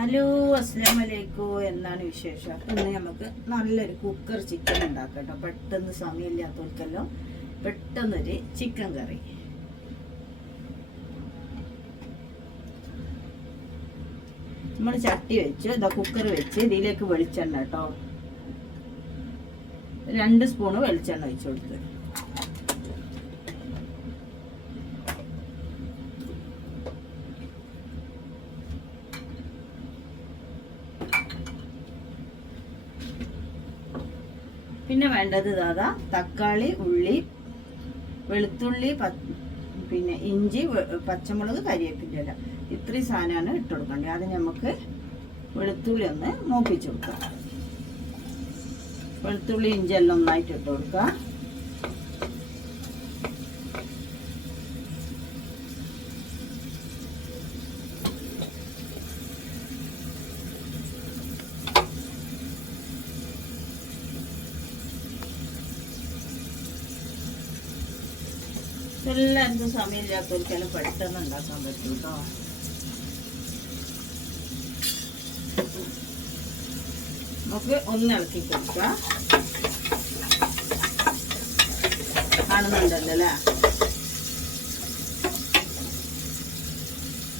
Hello അസ്ലാം വലൈക്കും എന്നാണ് വിശേഷം? ഇന്ന് നമുക്ക് നല്ലൊരു കുക്കർ ചിക്കൻ ഉണ്ടാക്കട്ടോ പെട്ടെന്ന് സമയമില്ലാത്തവർക്കെല്ലാം പെട്ടെന്നൊരു ചിക്കൻ കറി. നമ്മൾ ചട്ടി വെച്ച് ഇതാ കുക്കർ വെച്ച് ഇതിലേക്ക് വെളിച്ചെണ്ണ കേട്ടോ രണ്ട് സ്പൂണ് വെളിച്ചെണ്ണ ഒഴിച്ചു കൊടുത്ത്. പിന്നെ വേണ്ടത് ദാദാ തക്കാളി ഉള്ളി വെളുത്തുള്ളി പിന്നെ ഇഞ്ചി പച്ചമുളക് കരിയേപ്പിന്റെ ഇല. ഇത്രയും സാധനമാണ് ഇട്ട് കൊടുക്കേണ്ടത്. അത് നമുക്ക് വെളുത്തുള്ളി ഒന്ന് മൂപ്പിച്ച് കൊടുക്കാം. വെളുത്തുള്ളി ഇഞ്ചി എല്ലാം ഒന്നായിട്ട് ഇട്ട് കൊടുക്കുക എല്ലാവർക്കും സമയമില്ലാത്തവർക്കെല്ലാം പെട്ടെന്ന് ഉണ്ടാക്കാൻ പറ്റും കേട്ടോ നമുക്ക് ഒന്ന് ഇളക്കി കൊടുക്കാം. കാണുന്നുണ്ടല്ലോ അല്ലേ?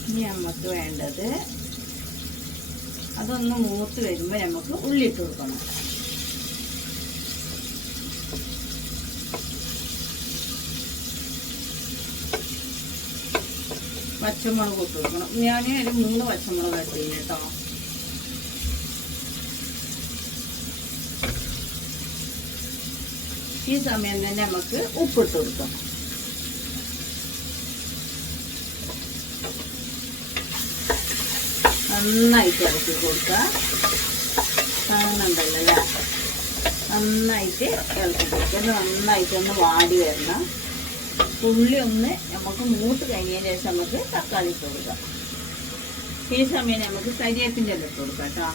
ഇനി നമുക്ക് വേണ്ടത് അതൊന്ന് മൂത്ത് വരുമ്പോൾ നമുക്ക് ഉള്ളിട്ട് കൊടുക്കണം. പച്ചമുളക് ഇട്ട് കൊടുക്കണം. ഞാൻ ഒരു മൂന്ന് പച്ചമുളക് ഇട്ട് കേട്ടോ. ഈ സമയം തന്നെ നമുക്ക് ഉപ്പിട്ട് കൊടുക്കാം. നന്നായിട്ട് ഇറക്കി കൊടുക്കുക. കാണുന്നുണ്ടല്ലോ അല്ലേ? നന്നായിട്ട് ഇളക്കി കൊടുക്കുക. നന്നായിട്ടൊന്ന് വാടി വരണം. ഉള്ളി ഒന്ന് നമുക്ക് മൂത്ത് കഴിഞ്ഞതിന് ശേഷം നമുക്ക് തക്കാളി ഇട്ട് കൊടുക്കാം. ഈ സമയം നമുക്ക് കരിയേപ്പിന്റെ ഇല ഇട്ട് കൊടുക്കാം കേട്ടോ.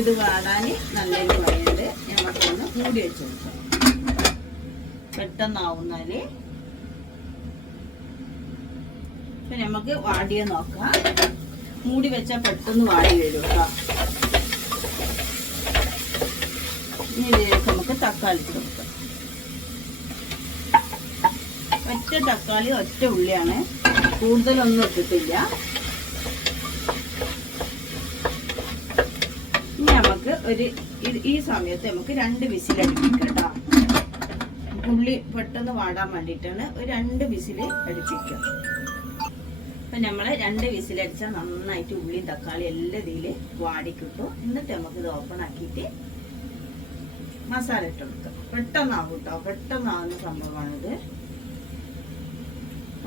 ഇത് വാടാൻ നല്ല പണിയുണ്ട് നമുക്കൊന്ന് മൂടി വെച്ച് കൊടുക്കാം. പെട്ടെന്നാവുന്നാൽ. ഇപ്പം നമുക്ക് വാടിയ നോക്കാം. മൂടി വെച്ചാൽ പെട്ടെന്ന് വാടി വരും കേട്ടോ. ഇനി ഇതിലേക്ക് നമുക്ക് തക്കാളി കൊടുക്കാം. ഒറ്റ തക്കാളി ഒറ്റ ഉള്ളിയാണ്. കൂടുതലൊന്നും ഇട്ടിട്ടില്ല. ഇനി നമുക്ക് ഒരു ഈ സമയത്ത് നമുക്ക് രണ്ട് വിസിലടിപ്പിക്കാം കേട്ടോ. ഉള്ളി പെട്ടെന്ന് വാടാൻ വേണ്ടിയിട്ടാണ് ഒരു രണ്ട് വിസിൽ അടിപ്പിക്കുക. അപ്പം നമ്മൾ രണ്ട് വിസിലടിച്ചാൽ നന്നായിട്ട് ഉള്ളിയും തക്കാളി എല്ലാ ഇതിൽ വാടിക്കിട്ടും എന്നിട്ട് നമുക്ക് ഇത് ഓപ്പൺ ആക്കിയിട്ട് മസാല ഇട്ട് കൊടുക്കാം പെട്ടെന്നാവും കേട്ടോ പെട്ടെന്നാവുന്ന സംഭവമാണിത്.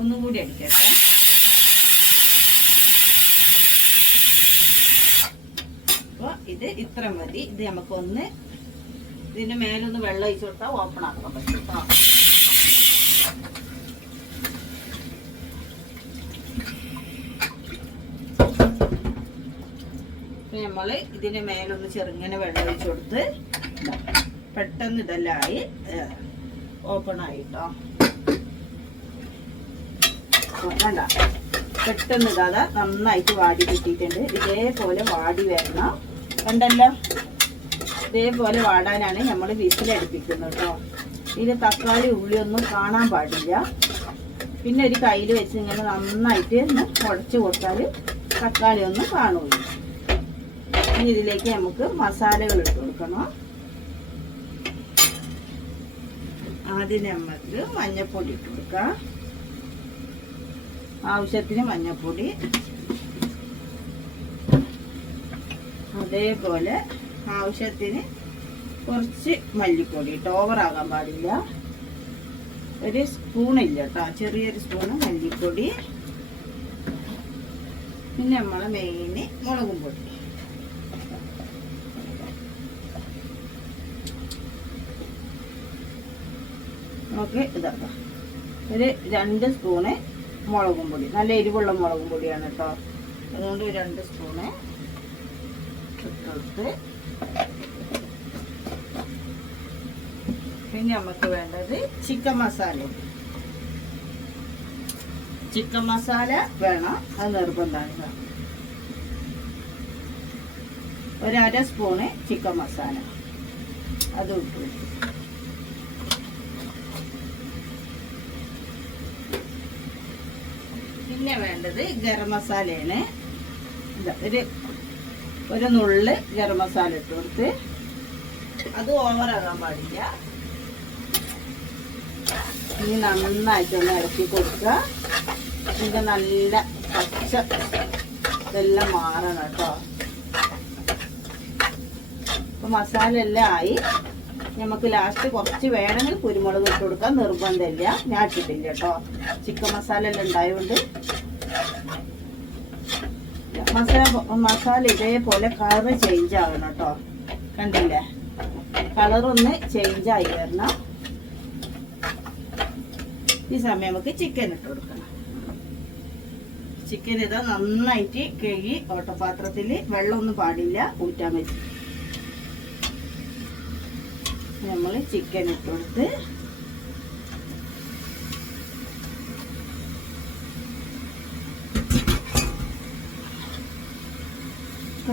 ഒന്നും കൂടി അടിക്കട്ടെ. അപ്പോൾ ഇത് ഇത്ര മതി. ഇത് നമുക്കൊന്ന് ഇതിന്റെ മേലൊന്ന് വെള്ളം ഒഴിച്ചു കൊടുത്താൽ ഓപ്പൺ ആക്കാൻ പറ്റും കേട്ടോ നമ്മൾ മേലൊന്ന് ചെറുങ്ങനെ വെള്ളം ഒഴിച്ചു കൊടുത്ത്. പെട്ടെന്ന് ഇതെല്ലാം ഓപ്പൺ ആയിട്ടോ വേണ്ട പെട്ടെന്ന് ഇതാ നന്നായിട്ട് വാടി കിട്ടിയിട്ടുണ്ട്. ഇതേപോലെ വാടി വരണം. കണ്ടല്ലോ? ഇതേപോലെ വാടാനാണ് നമ്മൾ വിസിലടുപ്പിക്കുന്നത് കേട്ടോ. ഇതിൽ തക്കാളി ഉള്ളിയൊന്നും കാണാൻ പാടില്ല. പിന്നെ ഒരു കയ്യിൽ വെച്ച് ഇങ്ങനെ നന്നായിട്ട് ഒന്ന് ഉടച്ചു കൊടുത്താൽ തക്കാളി ഒന്നും കാണൂല ഇനി ഇതിലേക്ക് നമുക്ക് മസാലകൾ ഇട്ട് കൊടുക്കണം. ആദ്യം നമുക്ക് മഞ്ഞപ്പൊടി ഇട്ട് കൊടുക്കാം. ആവശ്യത്തിന് മഞ്ഞപ്പൊടി. അതേപോലെ ആവശ്യത്തിന് കുറച്ച് മല്ലിപ്പൊടി കേട്ടോ ഓവറാകാൻ പാടില്ല. ഒരു സ്പൂണില്ല കേട്ടോ ചെറിയൊരു സ്പൂണ് മല്ലിപ്പൊടി. പിന്നെ നമ്മൾ മെയിന് മുളകും പൊടി. നമുക്ക് ഇതാക്കാം. ഒരു രണ്ട് സ്പൂണ് മുളകും പൊടി. നല്ല എരിവുള്ള മുളകും പൊടിയാണ് കേട്ടോ അതുകൊണ്ട് രണ്ട് സ്പൂണ് ഇട്ടെടുത്ത് പിന്നെ നമുക്ക് വേണ്ടത് ചിക്കൻ മസാല ചിക്കൻ മസാല വേണം. അത് നിർബന്ധമാണ് ഒരര സ്പൂണ് ചിക്കൻ മസാല. അത് ഇട്ടു പിന്നെ വേണ്ടത് ഗരം മസാലയാണ്. ഒരു ഒരു നുള്ള് ഗരം മസാല ഇട്ട് കൊടുത്ത് അത് ഓവറാകാൻ പാടില്ല. ഇനി നന്നായിട്ടൊന്ന് ഇറക്കി കൊടുക്കുക. ഇത് നല്ല പച്ച ഇതെല്ലാം മാറണം കേട്ടോ. അപ്പൊ മസാല എല്ലാം ആയി. നമുക്ക് ലാസ്റ്റ് കുറച്ച് വേണമെങ്കിൽ കുരുമുളക് ഇട്ട് കൊടുക്കാൻ നിർബന്ധമില്ല. ഞാൻ ഇട്ടിട്ടില്ല കേട്ടോ. ചിക്കൻ മസാല എല്ലാം ഉണ്ടായതുകൊണ്ട് മസാല മസാല ഇതേപോലെ കളർ ചേഞ്ച് ആവണം കേട്ടോ. കണ്ടില്ലേ? കളറൊന്ന് ചേഞ്ച് ആയി വരണം. ഈ സമയം നമുക്ക് ചിക്കൻ ഇട്ട് കൊടുക്കണം. ചിക്കൻ ഇതാ നന്നായിട്ട് കഴുകി ഓട്ടപാത്രത്തിൽ വെള്ളമൊന്നും പാടില്ല. ഊറ്റാൻ വെച്ച് നമ്മൾ ചിക്കൻ ഇട്ട് കൊടുത്ത്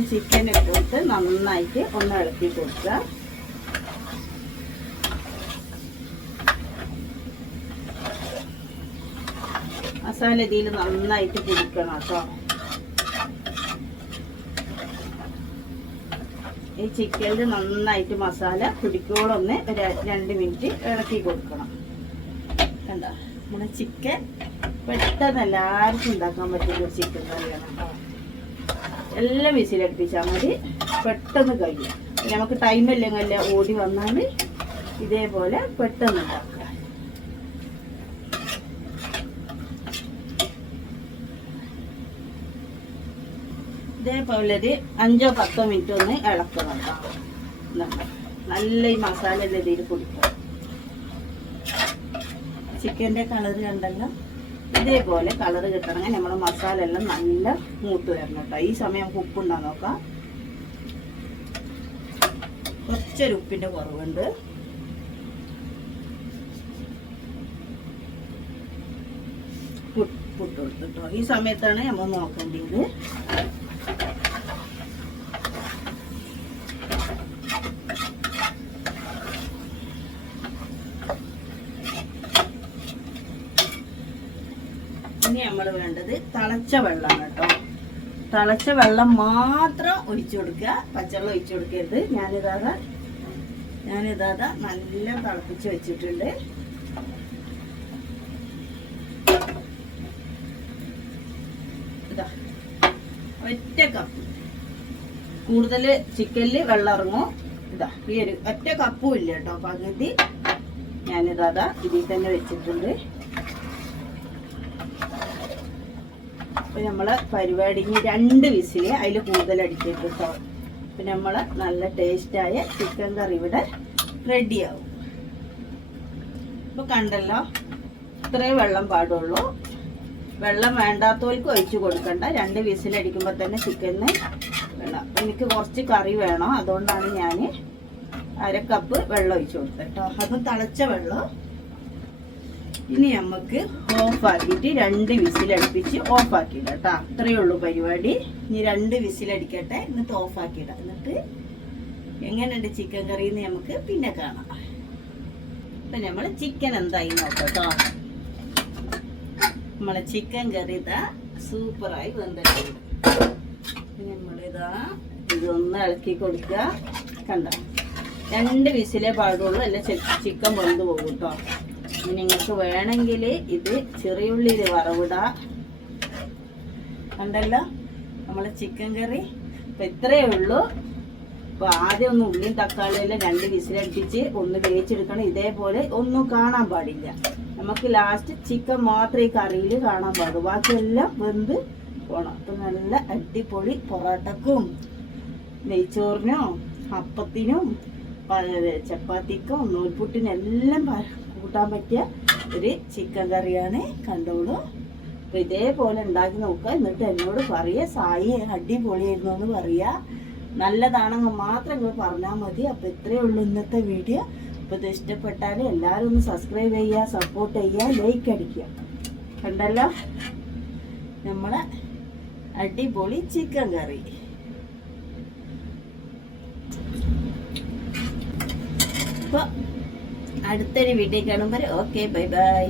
ചിക്കൻ ഇട്ട് കൊടുത്ത് നന്നായിട്ട് ഒന്ന് ഇളക്കി കൊടുക്കുക. മസാല ഇതിൽ നന്നായിട്ട് പിടിക്കണം കേട്ടോ. ഈ ചിക്കനിൽ നന്നായിട്ട് മസാല പിടിക്കോളൊന്ന് ഒരു രണ്ട് മിനിറ്റ് ഇളക്കി കൊടുക്കണം. കണ്ടോ? നമ്മുടെ ചിക്കൻ പെട്ടെന്ന് എല്ലാവർക്കും ഉണ്ടാക്കാൻ പറ്റുന്ന ഒരു ചിക്കൻ കറിയാണ് എല്ലാം വിസിലടുപ്പിച്ചാൽ മതി. പെട്ടെന്ന് കഴിയും. നമുക്ക് ടൈമില്ലെങ്കിൽ ഓടി വന്നാൽ ഇതേപോലെ പെട്ടെന്ന് ഉണ്ടാക്കാം. ഇതേപോലെ ഒരു അഞ്ചോ പത്തോ മിനിറ്റ് ഒന്ന് ഇളക്കണം നല്ല ഈ മസാല ഇതിൽ കുടിക്കണം ചിക്കന്റെ കളർ കണ്ടല്ലോ? ഇതേപോലെ കളർ കിട്ടണമെങ്കിൽ നമ്മൾ മസാല എല്ലാം നല്ല മൂത്ത് വരണം കേട്ടോ. ഈ സമയം നമുക്ക് ഉപ്പുണ്ടാ നോക്കാം. കുറച്ചൊരു ഉപ്പിന്റെ കുറവുണ്ട്. പുട്ട് കൊടുത്തിട്ടോ. ഈ സമയത്താണ് നമ്മൾ നോക്കേണ്ടത്. ഇനി നമ്മൾ വേണ്ടത്. തിളച്ച വെള്ളമാണ് കേട്ടോ. തിളച്ച വെള്ളം മാത്രം ഒഴിച്ചു കൊടുക്കുക. പച്ചവെള്ളം ഒഴിച്ചു കൊടുക്കരുത്. ഞാനിതാത ഞാനിതാത നല്ല തിളപ്പിച്ച് വെച്ചിട്ടുണ്ട്. ഇതാ ഒറ്റ കപ്പ് കൂടുതൽ ചിക്കനിൽ വെള്ളം ഇറങ്ങും. ഇതാ ഈ ഒരു ഒറ്റ കപ്പും ഇല്ല കേട്ടോ. പകുതി ഞാനിതാ ഇതിൽ തന്നെ വെച്ചിട്ടുണ്ട്. അപ്പൊ നമ്മൾ പരിപാടി രണ്ട് വിസിൽ അതിൽ കൂടുതൽ അടിച്ചിട്ട് കേട്ടോ അപ്പൊ നമ്മൾ നല്ല ടേസ്റ്റായ ചിക്കൻ കറി ഇവിടെ റെഡിയാവും ഇപ്പൊ കണ്ടല്ലോ? ഇത്രേ വെള്ളം പാടുള്ളൂ. വെള്ളം വേണ്ടാത്തവർക്ക് ഒഴിച്ചു കൊടുക്കണ്ട. രണ്ട് വിസിലടിക്കുമ്പോൾ തന്നെ ചിക്കന് വെള്ളം എനിക്ക് കുറച്ച് കറി വേണം. അതുകൊണ്ടാണ് ഞാൻ അര കപ്പ് വെള്ളം ഒഴിച്ചു കൊടുത്തത് കേട്ടോ അത് തിളച്ച വെള്ളം ഇനി നമുക്ക് ഓഫാക്കിയിട്ട് രണ്ട് വിസിലടുപ്പിച്ച് ഓഫാക്കിയിടാം കേട്ടോ. അത്രയേ ഉള്ളൂ പരിപാടി. ഇനി രണ്ട് വിസിലടിക്കട്ടെ എന്നിട്ട് ഓഫാക്കിയിടാം. എന്നിട്ട് എങ്ങനെയുണ്ട് ചിക്കൻ കറി എന്ന് നമുക്ക് പിന്നെ കാണാം. അപ്പൊ നമ്മൾ ചിക്കൻ എന്തായി നോക്കാം കേട്ടോ. നമ്മളെ ചിക്കൻ കറി ഇതാ സൂപ്പറായി വന്നിട്ടുണ്ട് നമ്മളിതാ ഇതൊന്ന് ഇളക്കി കൊടുക്കുക കണ്ട? രണ്ട് വിസിലേ പാടുള്ളൂ. അല്ല ചിക്കൻ വെന്ത് പോകും കേട്ടോ. ഇനി നിങ്ങൾക്ക് വേണമെങ്കിൽ ഇത് ചെറിയുള്ളിയിൽ വറവിടാ. കണ്ടല്ലോ? നമ്മൾ ചിക്കൻ കറി അപ്പം ഇത്രയേ ഉള്ളൂ. അപ്പോൾ ആദ്യം ഒന്ന് ഉള്ളിയും തക്കാളിയെല്ലാം രണ്ട് വിസിലടിപ്പിച്ച് ഒന്ന് വേവിച്ചെടുക്കണം. ഇതേപോലെ ഒന്നും കാണാൻ പാടില്ല. നമുക്ക് ലാസ്റ്റ് ചിക്കൻ മാത്രം ഈ കറിയിൽ കാണാൻ പാടും. ബാക്കിയെല്ലാം വെന്ത് പോണം. അപ്പം നല്ല അടിപൊളി പൊറോട്ടക്കും നെയ്ച്ചോറിനും അപ്പത്തിനും ചപ്പാത്തിക്കും നൂൽപുട്ടിനും എല്ലാം കൂട്ടാൻ പറ്റിയ ഒരു ചിക്കൻ കറിയാണ് കണ്ടോളൂ. അപ്പൊ ഇതേപോലെ ഉണ്ടാക്കി നോക്കുക. എന്നിട്ട് എന്നോട് പറയുക സായി അടിപൊളിയായിരുന്നു എന്ന് പറയുക. നല്ലതാണെങ്കിൽ മാത്രം നിങ്ങൾ പറഞ്ഞാൽ മതി. അപ്പോൾ ഇത്രയേ ഉള്ളൂ ഇന്നത്തെ വീഡിയോ. അപ്പൊ ഇത് ഇഷ്ടപ്പെട്ടാൽ എല്ലാവരും ഒന്ന് സബ്സ്ക്രൈബ് ചെയ്യുക സപ്പോർട്ട് ചെയ്യുക ലൈക്ക് അടിക്കുക. കണ്ടല്ലോ? നമ്മളെ അടിപൊളി ചിക്കൻ കറി. അപ്പോൾ അടുത്തൊരു വീഡിയോ കാണുമ്പോൾ ഓക്കെ ബൈ ബൈ